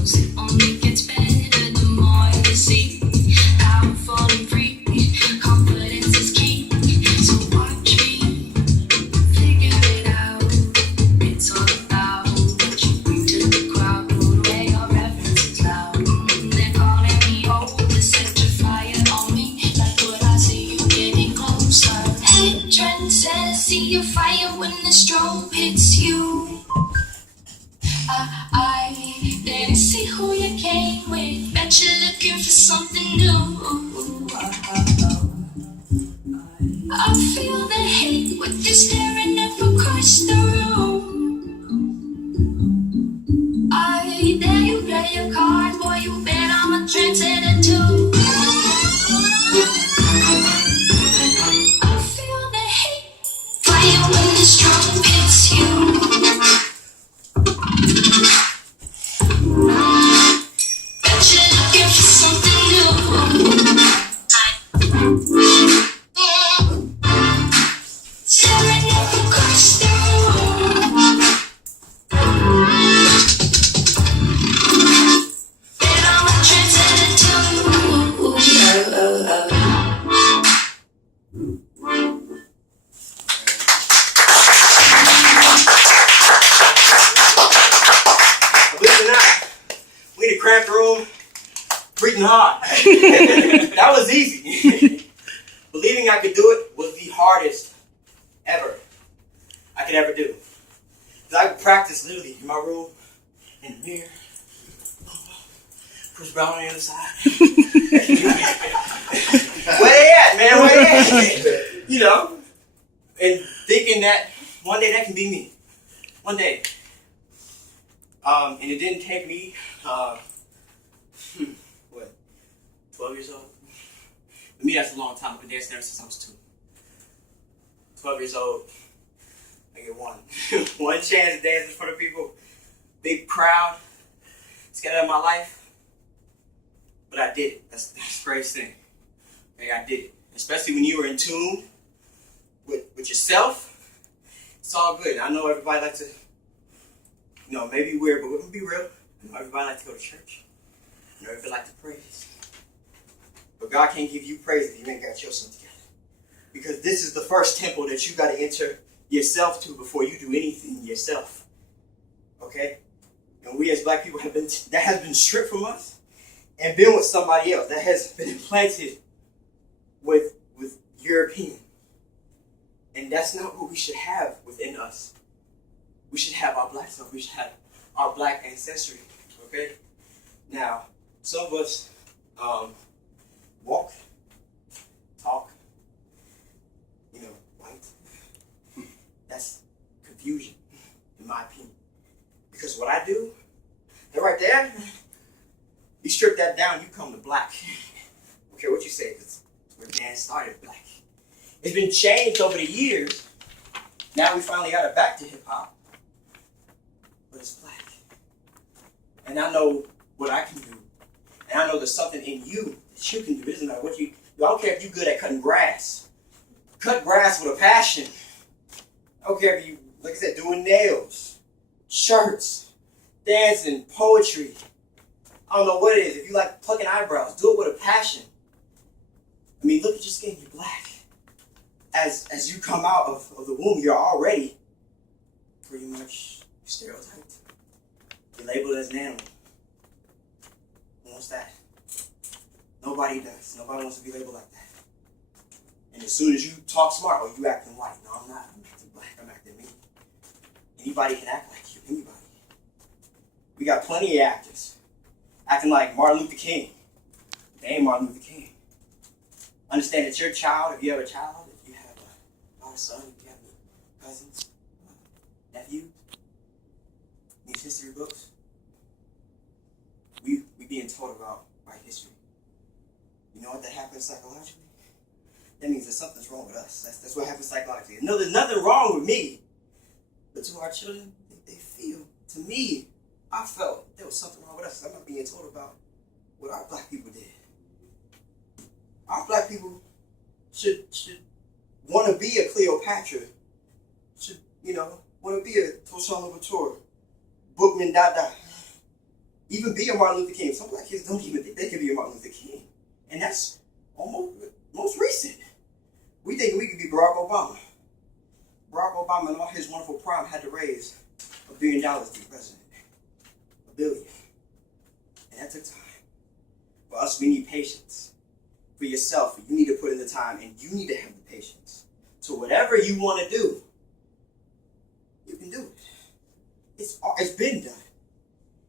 goes. It only gets better the more you see. I'm falling free. Confidence is key. So watch me figure it out. It's all about what you bring to the crowd. Where your reference is loud. They're calling me old. They set your fire on me. Like what I see you getting closer. Hey, trendsetter, see your fire when the strobe hits you. Didn't see who you came with. Bet you're looking for something new. I feel the hate with you staring up across the room. I dare you play your cards, boy. You bet I'm a trendsetter too. I feel the hate, fire when the strobe hits you. Cramped room, breathing hard. That was easy. Believing I could do it was the hardest ever I could ever do. Because I would practice literally in my room, in the mirror, Chris Brown on the other side. Where they at, man? Where they at? You know, and thinking that one day that can be me. One day. And it didn't take me, 12 years old? For me, that's a long time. I've been dancing ever since I was 2. 12 years old, I get one chance to dance in front of people, big crowd, scared out of my life. But I did it. That's the greatest thing. Okay, I did it. Especially when you were in tune with yourself, it's all good. I know everybody likes to, maybe weird, but we're going to be real. I know everybody likes to go to church. I know everybody likes to praise. But God can't give you praise if you ain't got yourself together. Because this is the first temple that you got to enter yourself to before you do anything yourself. Okay? And we as black people that has been stripped from us and been with somebody else. That has been implanted with European. And that's not what we should have within us. We should have our black stuff. We should have our black ancestry. Okay? Now, some of us walk, talk, white. That's confusion, in my opinion. Because what I do, that right there, you strip that down, you come to black. I don't care what you say, because where dance started black. It's been changed over the years. Now we finally got it back to hip hop. But it's black. And I know what I can do. And I know there's something in you that you can do. It doesn't matter what I don't care if you're good at cutting grass. Cut grass with a passion. I don't care if you, like I said, doing nails, shirts, dancing, poetry. I don't know what it is. If you like plucking eyebrows, do it with a passion. I mean, look at your skin, you're black. As you come out of the womb, you're already pretty much stereotyped. You're labeled as an animal. Who wants that? Nobody does. Nobody wants to be labeled like that. And as soon as you talk smart, you acting white. No, I'm not. I'm acting black. I'm acting me. Anybody can act like you. Anybody. We got plenty of actors acting like Martin Luther King. They ain't Martin Luther King. Understand that your child, if you have a child, if you have a son, if you have any cousins, nephews, these history books, we being taught about white history. You know what that happens psychologically? That means that something's wrong with us. That's what happens psychologically. No, there's nothing wrong with me. But to our children, they feel. To me, I felt there was something wrong with us. I'm not being told about what our black people did. Our black people should want to be a Cleopatra. Should, want to be a Toussaint Louverture, Bookman Dada. even be a Martin Luther King. Some black kids don't even think they can be a Martin Luther King. And that's most recent. We think we could be Barack Obama. Barack Obama in all his wonderful prime had to raise $1 billion to be president. $1 billion. And that took time. For us, we need patience. For yourself, you need to put in the time and you need to have the patience. So whatever you want to do, you can do it. It's been done.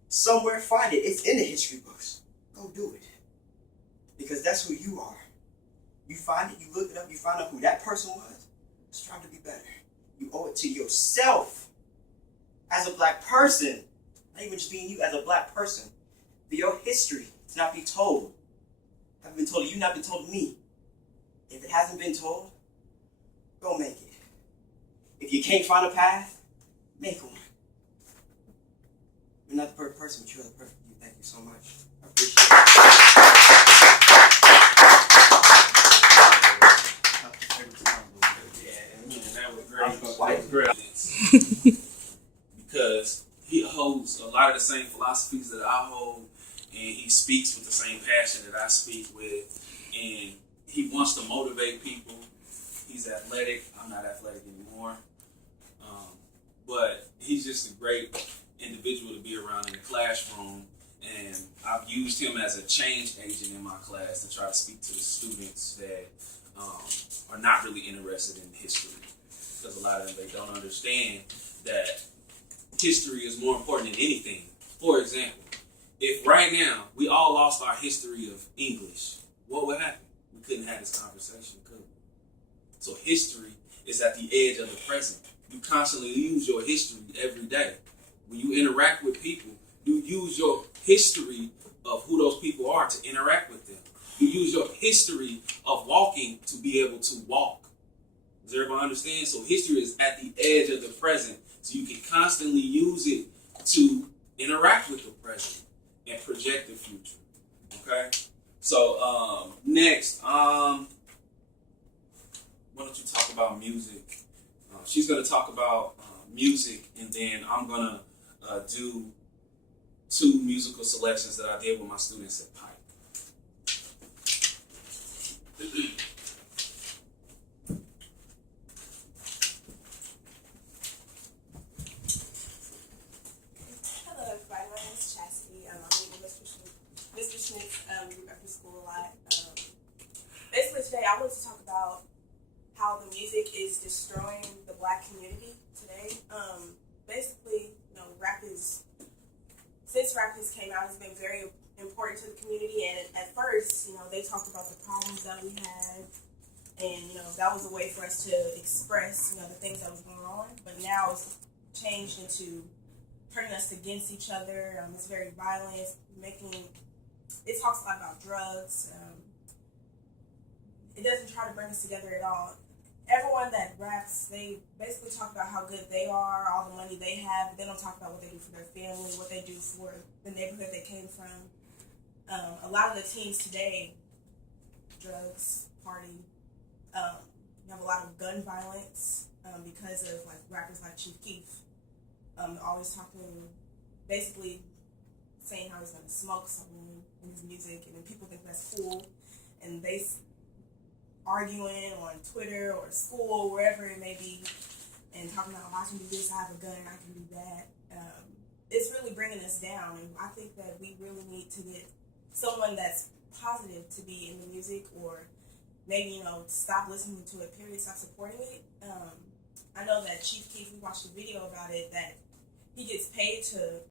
Somewhere, find it. It's in the history books. Go do it. Because that's who you are. You find it, you look it up, you find out who that person was. Strive to be better. You owe it to yourself as a black person. Not even just being you as a black person. For your history to not be told. I haven't been told to you, not been told to me. If it hasn't been told, go make it. If you can't find a path, make one. You're not the perfect person, but you're the perfect you. Thank you so much. I appreciate it. Because he holds a lot of the same philosophies that I hold, and he speaks with the same passion that I speak with, and he wants to motivate people. He's athletic. I'm not athletic anymore, but he's just a great individual to be around in the classroom, and I've used him as a change agent in my class to try to speak to the students that are not really interested in history, because a lot of them, they don't understand that history is more important than anything. For example, if right now we all lost our history of English, what would happen? We couldn't have this conversation, could we? So history is at the edge of the present. You constantly use your history every day. When you interact with people, you use your history of who those people are to interact with them. You use your history of walking to be able to walk. Does everybody understand? So history is at the edge of the present. So you can constantly use it to interact with the present and project the future. Okay? So next, why don't you talk about music? She's going to talk about music, and then I'm going to do 2 musical selections that I did with my students at Pike. Hello everybody, my name is Chastity. I'm in Mr. Schmidt's group after school a lot. Basically today I wanted to talk about how the music is destroying the black community today. Basically, since rap has came out, it's been very important to the community, and at first, they talked about the problems that we had, and, that was a way for us to express, the things that was going on, but now it's changed into turning us against each other. It's very violent, it talks a lot about drugs. It doesn't try to bring us together at all. Everyone that raps, they basically talk about how good they are, all the money they have, but they don't talk about what they do for their family, what they do for the neighborhood they came from. A lot of the teens today, drugs, party, you have a lot of gun violence because of rappers like Chief Keef. Always talking, basically saying how he's going to smoke someone in his music, and then people think that's cool, and they arguing on Twitter or school, wherever it may be, and talking about, I can do this, I have a gun, I can do that. It's really bringing us down, and I think that we really need to get someone that's positive to be in the music, or maybe, stop listening to it, period, stop supporting it. I know that Chief Keef, we watched a video about it, that he gets paid to